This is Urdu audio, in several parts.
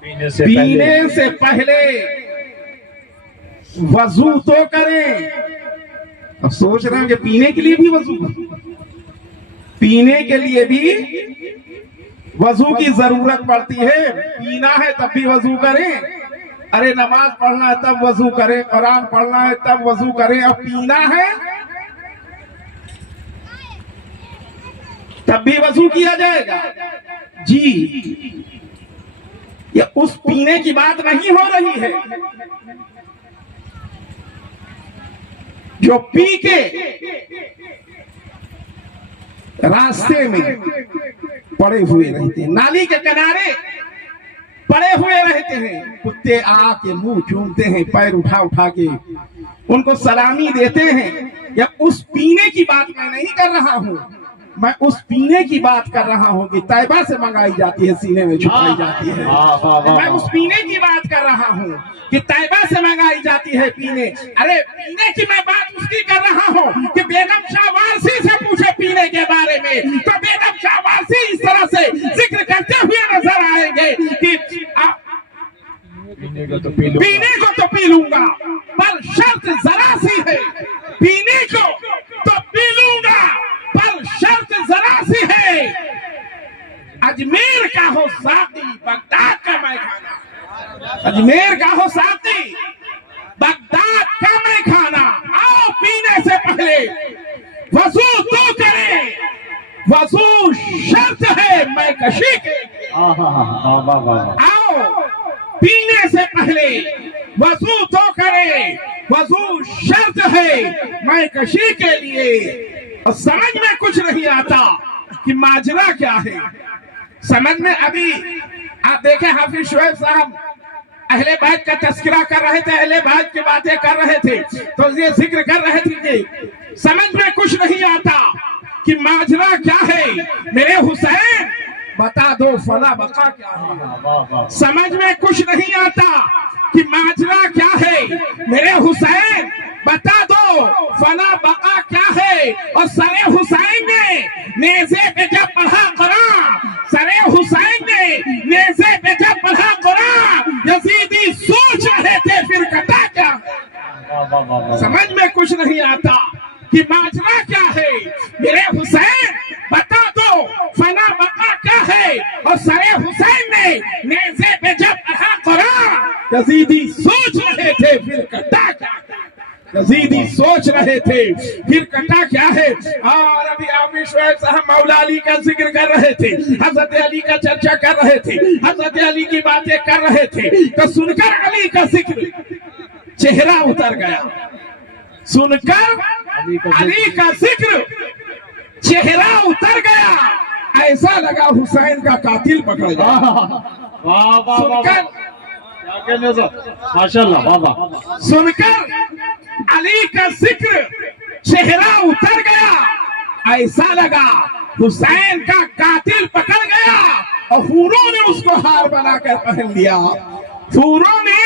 پینے سے پہلے وضو تو کریں. اب سوچ رہے ہیں کہ پینے کے لیے بھی وضو، پینے کے لیے بھی وضو کی ضرورت پڑتی ہے. پینا ہے تب بھی وضو کریں. ارے نماز پڑھنا ہے تب وضو کریں، قرآن پڑھنا ہے تب وضو کریں. اب پینا ہے تب بھی وضو کیا جائے گا. جی یہ اس پینے کی بات نہیں ہو رہی ہے جو پی کے راستے میں پڑے ہوئے رہتے ہیں، نالی کے کنارے پڑے ہوئے رہتے ہیں. کتے آ کے منہ چومتے ہیں، پیر اٹھا اٹھا کے ان کو سلامی دیتے ہیں. یا اس پینے کی بات میں نہیں کر رہا ہوں، میں اس پینے کی بات کر رہا ہوں کہ طیبہ سے منگائی جاتی ہے، سینے میں چھپائی جاتی ہے. میں اس پینے کی بات کر رہا ہوں کہ طیبہ سے منگائی جاتی ہے پینے. ارے پینے کی میں بات اس کی کر رہا ہوں کہ بیگم شاہ وارسی سے پوچھے پینے کے بارے میں تو بیگم شاہ وارسی اس طرح سے ذکر کرتے ہوئے نظر آئیں گے کہ پینے کو تو پی لوں گا پر شرط ذرا سی ہے. پینے کو تو پی لوں گا پر شرط ذرا سی ہے. اجمیر کا ہو ساقی بغداد کا میں کھانا، اجمیر کا ہو ساقی بغداد کا میں کھانا. آؤ پینے سے پہلے وضو تو کریں، وضو شرط ہے میں کشی کے. آؤ پینے سے پہلے وضو تو کریں، وضو شرط ہے میں کشی کے لیے. اور سمجھ میں کچھ نہیں آتا کہ ماجرا کیا ہے. سمجھ میں ابھی آپ دیکھیں حافظ شعیب صاحب اہل بیت کا تذکرہ کر رہے تھے، اہل بیت کی باتیں کر رہے تھے تو یہ ذکر کر رہے تھے کہ سمجھ میں کچھ نہیں آتا کہ ماجرا کیا ہے. میرے حسین بتا دو فنا بقا کیا ہے. سمجھ میں کچھ نہیں آتا کہ ماجرا کیا ہے. میرے حسین بتا دو فنا بقا کیا ہے. اور سر حسین نے نیزے پہ جب پڑھا قرآن، سر حسین نے نیزے پہ جب پڑھا قرآن، یزیدی سوچ رہے تھے پھر کٹا کیا ہے. سمجھ میں کچھ نہیں آتا کہ ماجرا کیا ہے. میرے حسین بتا دو فنا بقا کیا ہے. اور سر حسین نے نیزے پہ جب پڑھا قرآن، یزیدی سوچ رہے تھے پھر کٹا کیا ہے. یزیدی سوچ رہے تھے پھر کٹا کیا ہے. اور ابھی حافظ شعیب صاحب مولا علی کا ذکر کر رہے تھے، حضرت علی کا چرچا کر رہے تھے، حضرت علی کی باتیں کر رہے تھے تو سن کر علی کا ذکر چہرہ اتر گیا. سن کر علی کا ذکر چہرہ اتر گیا. ایسا لگا حسین کا قاتل پکڑ گیا. سن کر ماشاءاللہ بابا سن کر علی کا ذکر چہرہ اتر گیا. ایسا لگا حسین کا قاتل پکڑ گیا. اور حوروں نے اس کو ہار بنا کر پہن لیا. حوروں نے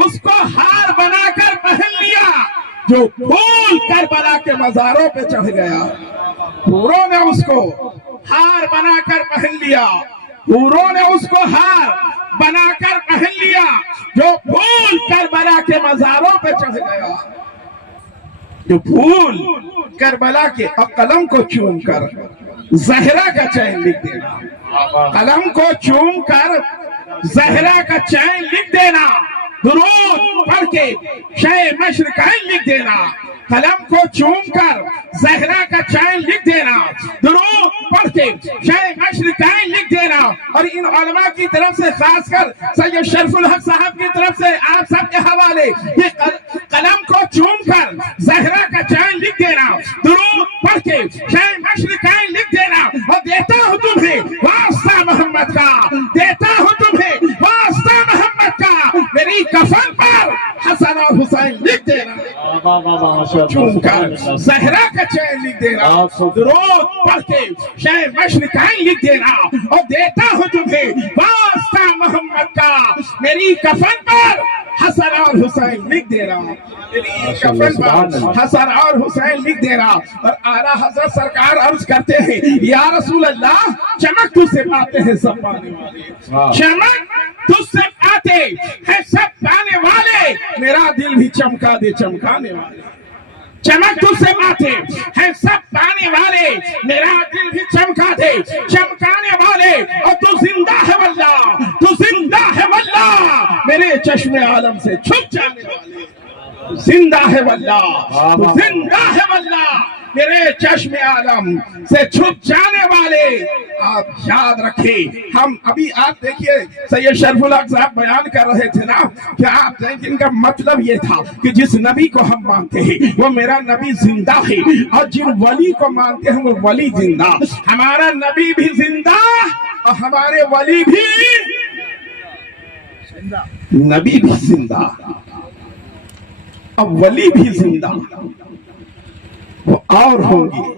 اس کو ہار بنا کر پہن لیا جو پھول کربلا کے مزاروں پہ چڑھ گیا. حوروں نے اس کو ہار بنا کر پہن لیا. حوروں نے اس کو ہار بنا کر پہن لیا جو پھول کربلا کے مزاروں پہ چڑھ گیا. جو پھول کربلا کے اور قلم کو چوم کر زہرا کا چین لکھ دینا، قلم کو چوم کر زہرا کا چین لکھ دینا، درود پڑھ کے شہ مشرقین لکھ دینا، قلم کو چوم کر زہرا کا چین لکھ دینا، درود پڑھ کے شہ مشرقین لکھ دینا. اور ان علماء کی طرف سے خاص کر سید شرف الحق صاحب کی طرف سے آپ سب کے حوالے یہ قلم کو چوم کر زہرا کا چین لکھ دینا، درود پڑھ کے شہ مشرقین لکھ دینا. اور دیتا ہوں تمہیں واسطہ محمد کا، دیتا ہوں تمہیں واسطہ محمد کا، میری کفن پر حسن اور حسین لکھ دینا. چوم کر زہرا کا چین لکھ دینا، درود پڑھ کے شہ مشرقین لکھ دینا. اور دیتا ہوں تمہیں واسطہ محمد کا، میری کفن پر حسن اور حسین لکھ دے رہا، کفن پر حسن اور حسین لکھ دے رہا، اور اعلیٰ حضرت سرکار عرض کرتے ہیں یا رسول اللہ چمک تجھ سے پاتے ہیں سب پانے والے، چمک تجھ سے پاتے ہیں سب پانے والے، میرا دل بھی چمکا دے چمکانے والے، چمک تجھ سے پاتے ہیں سب پانے والے، میرا دل بھی چمکا دے چمکانے والے، اور تو زندہ ہے واللہ، تو زندہ ہے واللہ، میرے چشم عالم سے چھپ جانے والے، زندہ ہے واللہ، تو زندہ ہے واللہ، میرے چشم عالم سے چھپ جانے والے۔ آپ یاد رکھیں، ہم ابھی آپ دیکھیے سید شرف الحق صاحب بیان کر رہے تھے نا کہ آپ دیکھیں ان کا مطلب یہ تھا کہ جس نبی کو ہم مانتے ہیں وہ میرا نبی زندہ ہے، اور جن ولی کو مانتے ہیں وہ ولی زندہ، ہمارا نبی بھی زندہ اور ہمارے ولی بھی نبی بھی زندہ اور ولی بھی زندہ، وہ اور ہوں گے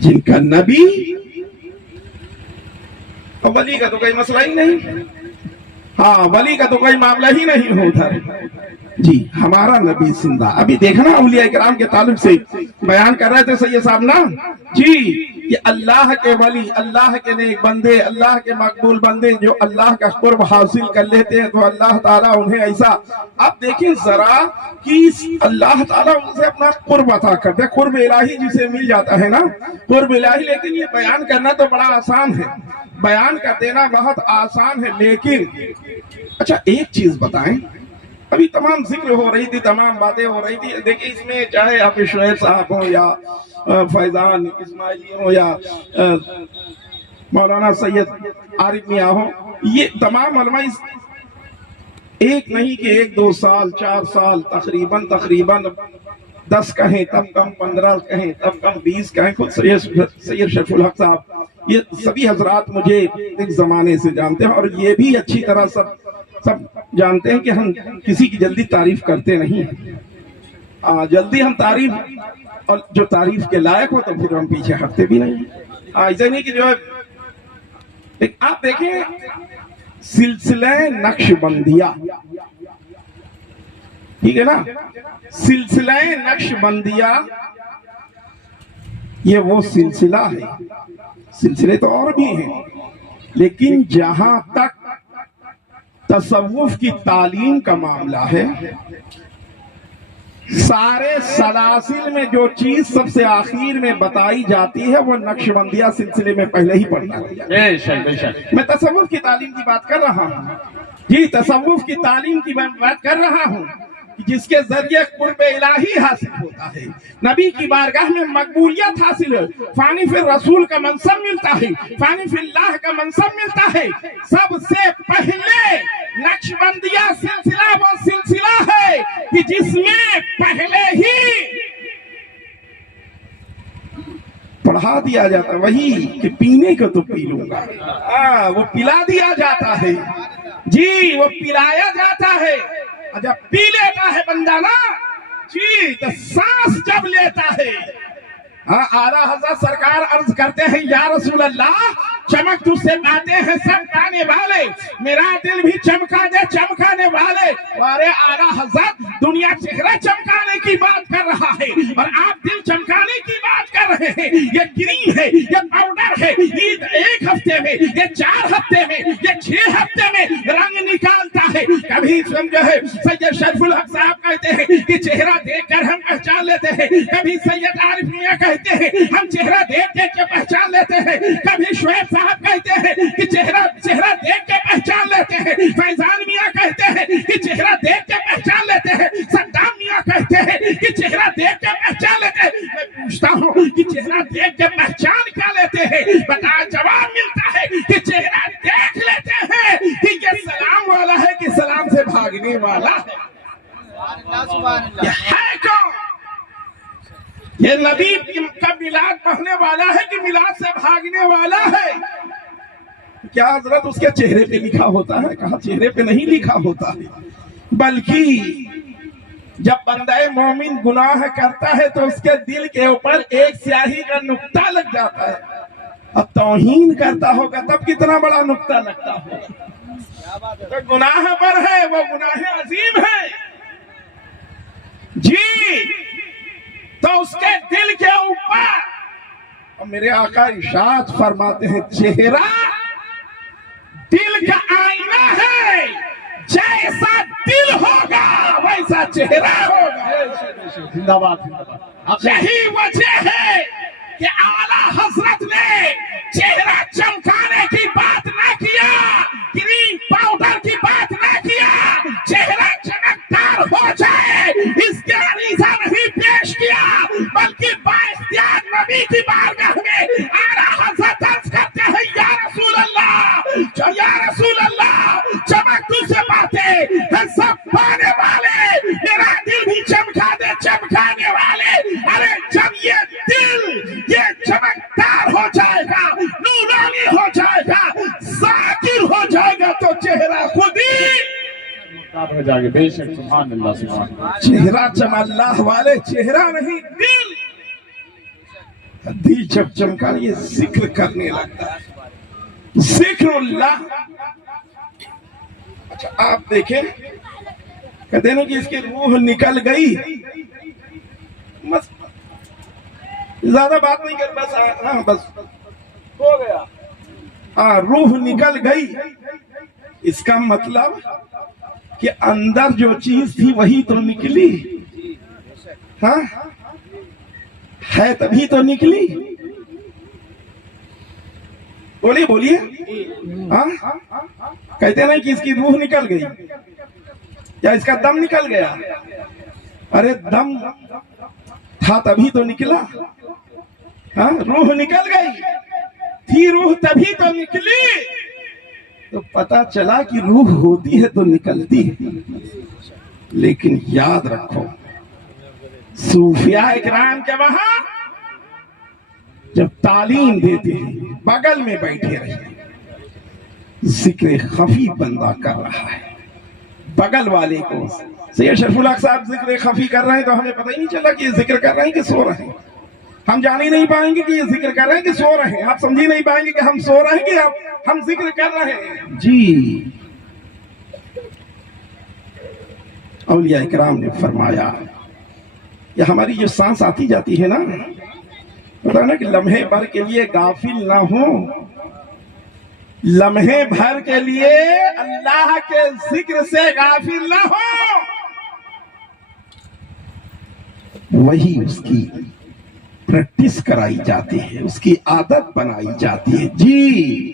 جن کا نبی اور ولی کا تو کوئی مسئلہ ہی نہیں، ہاں ولی کا تو کوئی معاملہ ہی نہیں ہوتا جی، ہمارا نبی زندہ۔ ابھی دیکھنا اولیاء کرام کے تعلق سے بیان کر رہے تھے سید صاحب نا جی، کہ اللہ کے ولی، اللہ کے نیک بندے، اللہ کے مقبول بندے جو اللہ کا قرب حاصل کر لیتے ہیں تو اللہ تعالیٰ انہیں ایسا، اب دیکھیں ذرا کہ اللہ تعالیٰ ان سے اپنا قرب عطا کرتے ہیں، قرب الہی جسے مل جاتا ہے نا، قرب الہی، لیکن یہ بیان کرنا تو بڑا آسان ہے، بیان کر دینا بہت آسان ہے، لیکن اچھا ایک چیز بتائیں، ابھی تمام ذکر ہو رہی تھی، تمام باتیں ہو رہی تھی، دیکھیں اس میں چاہے آپ شعیب صاحب ہوں یا فیضان اسماعیلی ہوں یا مولانا سید عارف میاں ہوں، یہ تمام علماء ایک نہیں کہ 1-2 سال 4 سال تقریباً 10 کہیں تب کم، 15 کہیں تب کم، 20 کہیں، خود سید شرف الحق صاحب یہ سبھی حضرات مجھے ایک زمانے سے جانتے ہیں، اور یہ بھی اچھی طرح سب جانتے ہیں کہ ہم کسی کی جلدی تعریف کرتے نہیں ہیں، جلدی ہم تعریف، اور جو تعریف کے لائق ہو تو پھر ہم پیچھے ہٹتے بھی نہیں، ایسا نہیں کہ جو ہے آپ دیکھیں سلسلہ نقش بندیہ، ٹھیک ہے نا، سلسلہ نقش بندیہ یہ وہ سلسلہ ہے، سلسلے تو اور بھی ہیں، لیکن جہاں تک تصوف کی تعلیم کا معاملہ ہے، سارے سلاسل میں جو چیز سب سے آخر میں بتائی جاتی ہے وہ نقش بندیہ سلسلے میں پہلے ہی پڑھ جاتی ہے۔ میں تصوف کی تعلیم کی بات کر رہا ہوں جی، تصوف کی تعلیم کی بات کر رہا ہوں جس کے ذریعے قرب الہی حاصل ہوتا ہے، نبی کی بارگاہ میں مقبولیت حاصل ہے، فانی فی الرسول کا منصب ملتا ہے، فانی فی اللہ کا منصب ملتا ہے۔ سب سے پہلے نقش بندیہ سلسلہ وہ سلسلہ ہے کہ جس میں پہلے ہی پڑھا دیا جاتا ہے، وہی کہ پینے کو تو پی لوں گا، وہ پلا دیا جاتا ہے جی، وہ پلایا جاتا ہے، جب پی لیتا ہے بندہ نا جی تو سانس جب لیتا ہے، اعلیٰ حضرت سرکار عرض کرتے ہیں یا رسول اللہ چمک تجھ سے پاتے ہیں سب پانے والے، میرا دل بھی چمکا دے چمکانے والے، ارے اعلیٰ حضرت دنیا چہرہ چمکانے کی بات کر رہا ہے اور آپ دل چمکانے کی بات کر رہے ہیں، یہ کریم ہے، یہ پاؤڈر ہے، یہ 1 ہفتے میں، یہ 4 ہفتے میں، یہ 6 ہفتے میں رنگ نکالتا ہے۔ کبھی سمجھو ہے سید شرف الحق صاحب کہتے ہیں کہ چہرہ دیکھ کر ہم پہچان لیتے ہیں، کبھی سید عارف میاں کہتے ہیں ہم چہرہ دیکھ کے پہچان لیتے ہیں، کبھی شعیب صاحب کہتے ہیں کہ چہرہ دیکھ کے پہچان لیتے ہیں، فیضان میاں کہتے ہیں کہ چہرہ دیکھ کے پہچان لیتے ہیں، صدام میاں کہتے ہیں کہ چہرہ دیکھ کے پہچان لیتے ہیں۔ میں پوچھتا ہوں کہ چہرہ دیکھ کے پہچان کیا لیتے ہیں؟ بتا، جواب ملتا ہے کہ چہرہ دیکھ لیتے ہیں کہ یہ سلام والا ہے کہ سلام سے بھاگنے والا ہے۔ یہ ہے کون؟ یہ نبی کا میلاد پڑھنے والا ہے کہ میلاد سے بھاگنے والا ہے؟ کیا حضرت اس کے چہرے پہ لکھا ہوتا ہے؟ کہا چہرے پہ نہیں لکھا ہوتا ہے، بلکہ جب بندہ مومن گناہ کرتا ہے تو اس کے دل کے اوپر ایک سیاہی کا نقطہ لگ جاتا ہے، اب توہین کرتا ہوگا تب کتنا بڑا نقطہ لگتا ہوگا، تو گناہ پر ہے، وہ گناہ عظیم ہے جی۔ تو اس کے دل کے اوپر، اور میرے آقا ارشاد فرماتے ہیں چہرہ دل کا آئینہ ہے، جیسا دل ہوگا ویسا چہرہ ہوگا۔ زندہ باد۔ یہی وجہ ہے کہ اعلیٰ حضرت نے چہرہ چمکانے کی بات نہ کیا، کریم پاؤڈر کی بات نہ کیا، چہرہ چمکدار ہو جائے اس کے عریضہ نہیں پیش کیا، بلکہ بااختیار نبی کی بارگاہ میں اعلیٰ حضرت عرض کرتے ہیں یا رسول اللہ، یا رسول اللہ، چمک تجھ سے باتیں ہیں سب پانے والے، میرا دل بھی چمکا دے چمکانے والے۔ ارے جب یہ دل یہ چمکدار ہو جائے گا، نورانی ہو جائے گا، ذاکر ہو جائے گا، تو چہرہ خود ہی ہو جائے گا۔ بے شک، سبحان اللہ، سبحان اللہ۔ چہرہ چم اللہ والے، چہرہ نہیں دل۔ دل جب چمکا یہ ذکر کرنے لگتا ہے، ذکر اللہ۔ اچھا آپ دیکھیں، کہتے ہیں کہ اس کی روح نکل گئی، بس زیادہ بات نہیں کر، بس ہاں بس ہو گیا، ہاں روح نکل گئی۔ اس کا مطلب کہ اندر جو چیز تھی وہی تو نکلی، ہاں ہے تبھی تو نکلی۔ بولیے بولیے، ہاں کہتے نہیں کہ اس کی روح نکل گئی یا اس کا دم نکل گیا؟ ارے دم تھا تبھی تو نکلا، ہاں روح نکل گئی تھی، روح تبھی تو نکلی۔ تو پتا چلا کہ روح ہوتی ہے تو نکلتی ہے، لیکن یاد رکھو صوفیاء اکرام کے وہاں جب تعلیم دیتے ہیں بغل میں بیٹھے رہے، ذکر خفی بندہ کر رہا ہے، بغل والے کو سید شرف الحق صاحب ذکر خفی کر رہے ہیں تو ہمیں پتہ ہی نہیں چلا کہ یہ ذکر کر رہے ہیں کہ سو رہے ہیں، ہم جان ہی نہیں پائیں گے کہ یہ ذکر کر رہے ہیں کہ سو رہے ہیں، آپ سمجھ ہی نہیں پائیں گے کہ ہم سو رہے ہیں کہ ہم ذکر کر رہے ہیں جی۔ اولیاء اکرام نے فرمایا، یہ ہماری جو سانس آتی جاتی ہے نا، پتہ نا کہ لمحے بھر کے لیے غافل نہ ہو، لمحے بھر کے لیے اللہ کے ذکر سے غافل نہ ہو، وہی اس کی پریکٹس کرائی جاتی ہے، اس کی عادت بنائی جاتی ہے جی۔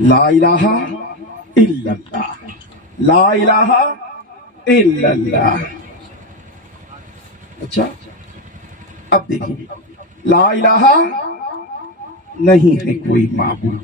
لا الہ الا اللہ، لا الہ الا اللہ۔ اچھا اب دیکھیں، لا الہ نہیں ہے کوئی معبود،